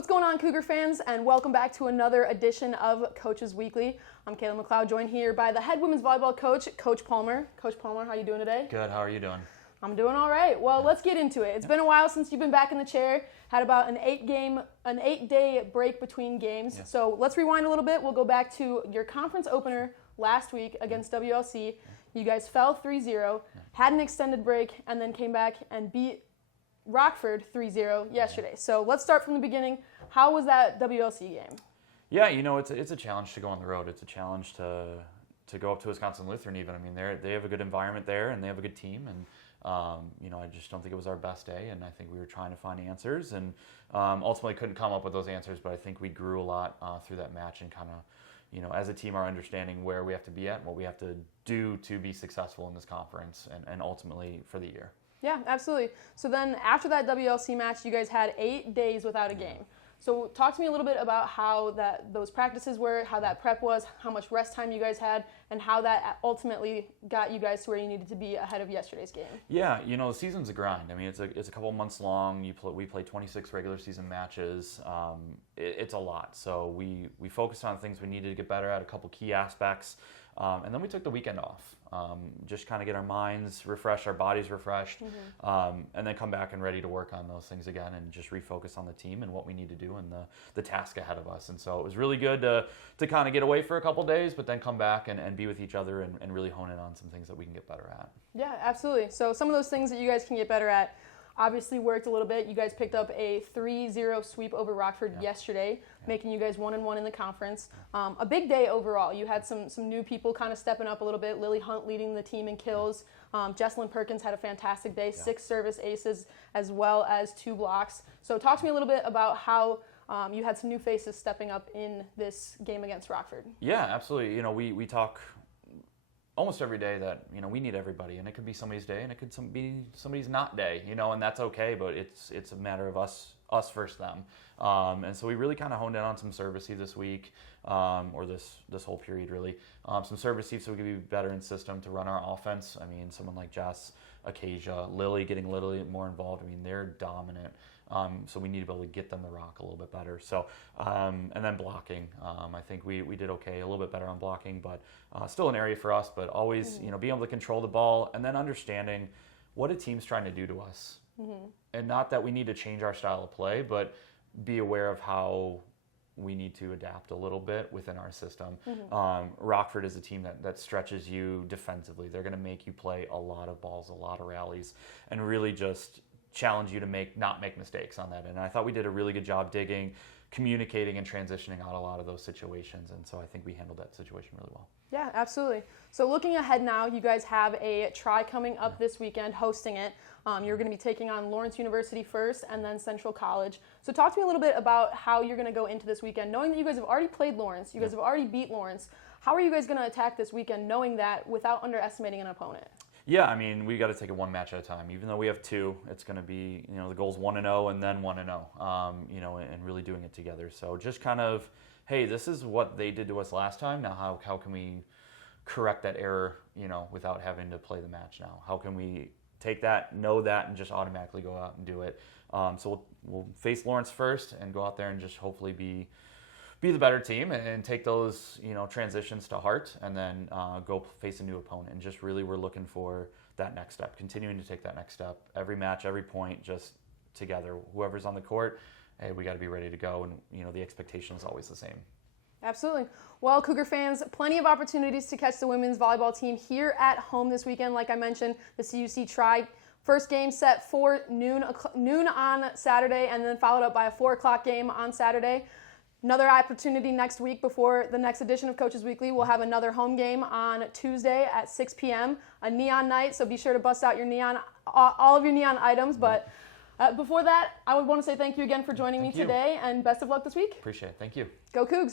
What's going on, Cougar fans, and welcome back to another edition of Coaches Weekly. I'm Kayla McCloud, joined here by the head women's volleyball coach, Coach Palmer. Coach Palmer, how are you doing today? Good. How are you doing? I'm doing all right. Well, let's get into it. It's been a while since you've been back in the chair. Had about an 8-day break between games. Yeah. So let's rewind a little bit. We'll go back to your conference opener last week against WLC. You guys fell 3-0, had an extended break, and then came back and beat Rockford 3-0 yesterday. So let's start from the beginning. How was that WLC game? Yeah, you know, it's a challenge to go on the road. It's a challenge to go up to Wisconsin Lutheran even. I mean, they have a good environment there, and they have a good team. And, you know, I just don't think it was our best day. And I think we were trying to find answers and ultimately couldn't come up with those answers. But I think we grew a lot through that match and kind of, you know, as a team, our understanding where we have to be at and what we have to do to be successful in this conference and ultimately for the year. Yeah, absolutely. So then after that WLC match, you guys had 8 days without a game. So talk to me a little bit about how those practices were, how that prep was, how much rest time you guys had, and how that ultimately got you guys to where you needed to be ahead of yesterday's game. Yeah, you know, the season's a grind. I mean, it's a couple months long. We play 26 regular season matches. It's a lot. So we focused on things we needed to get better at, a couple key aspects. And then we took the weekend off, just kind of get our minds refreshed, our bodies refreshed, and then come back and ready to work on those things again and just refocus on the team and what we need to do and the task ahead of us. And so it was really good to kind of get away for a couple days, but then come back and be with each other and really hone in on some things that we can get better at. Yeah, absolutely. So some of those things that you guys can get better at obviously worked a little bit. You guys picked up a 3-0 sweep over Rockford yesterday, making you guys 1-1 in the conference. A big day overall. You had some new people kind of stepping up a little bit. Lily Hunt leading the team in kills. Jesslyn Perkins had a fantastic day, 6 service aces as well as 2 blocks. So talk to me a little bit about how you had some new faces stepping up in this game against Rockford. Yeah, absolutely. You know, we talk almost every day that, you know, we need everybody, and it could be somebody's day and it could be somebody's not day, you know, and that's okay, but it's a matter of us versus them. And so we really kind of honed in on some servicey this week, or this whole period really. Some servicey so we could be better in system to run our offense. I mean, someone like Jess, Acacia, Lily, getting Lily more involved. I mean, they're dominant. So we need to be able to get them the rock a little bit better. So, and then blocking. I think we did okay, a little bit better on blocking, but still an area for us. But always, you know, being able to control the ball and then understanding what a team's trying to do to us. And not that we need to change our style of play, but be aware of how we need to adapt a little bit within our system. Rockford is a team that stretches you defensively. They're going to make you play a lot of balls, a lot of rallies, and really just challenge you to not make mistakes on that. And I thought we did a really good job digging, communicating, and transitioning out a lot of those situations. And so I think we handled that situation really well. Yeah, absolutely. So looking ahead now, you guys have a try coming up this weekend, hosting it. You're going to be taking on Lawrence University first and then Central College. So talk to me a little bit about how you're going to go into this weekend, knowing that you guys have already played Lawrence, you guys have already beat Lawrence. How are you guys going to attack this weekend, knowing that without underestimating an opponent? Yeah, I mean, we got to take it one match at a time. Even though we have 2, it's going to be, you know, the goal's 1-0 and then 1-0, you know, and really doing it together. So just kind of, hey, this is what they did to us last time. Now how can we correct that error, you know, without having to play the match now? How can we take that, know that, and just automatically go out and do it? So we'll face Lawrence first and go out there and just hopefully be the better team and take those, you know, transitions to heart, and then go face a new opponent. And just really we're looking for that next step, continuing to take that next step. Every match, every point, just together. Whoever's on the court, hey, we got to be ready to go. And, you know, the expectation is always the same. Absolutely. Well, Cougar fans, plenty of opportunities to catch the women's volleyball team here at home this weekend. Like I mentioned, the CUC Tri. First game set for noon on Saturday, and then followed up by a 4 o'clock game on Saturday. Another opportunity next week before the next edition of Coaches Weekly. We'll have another home game on Tuesday at 6 p.m., a neon night, so be sure to bust out your all of your neon items. But before that, I would want to say thank you again for joining me today, and best of luck this week. Appreciate it. Thank you. Go Cougs.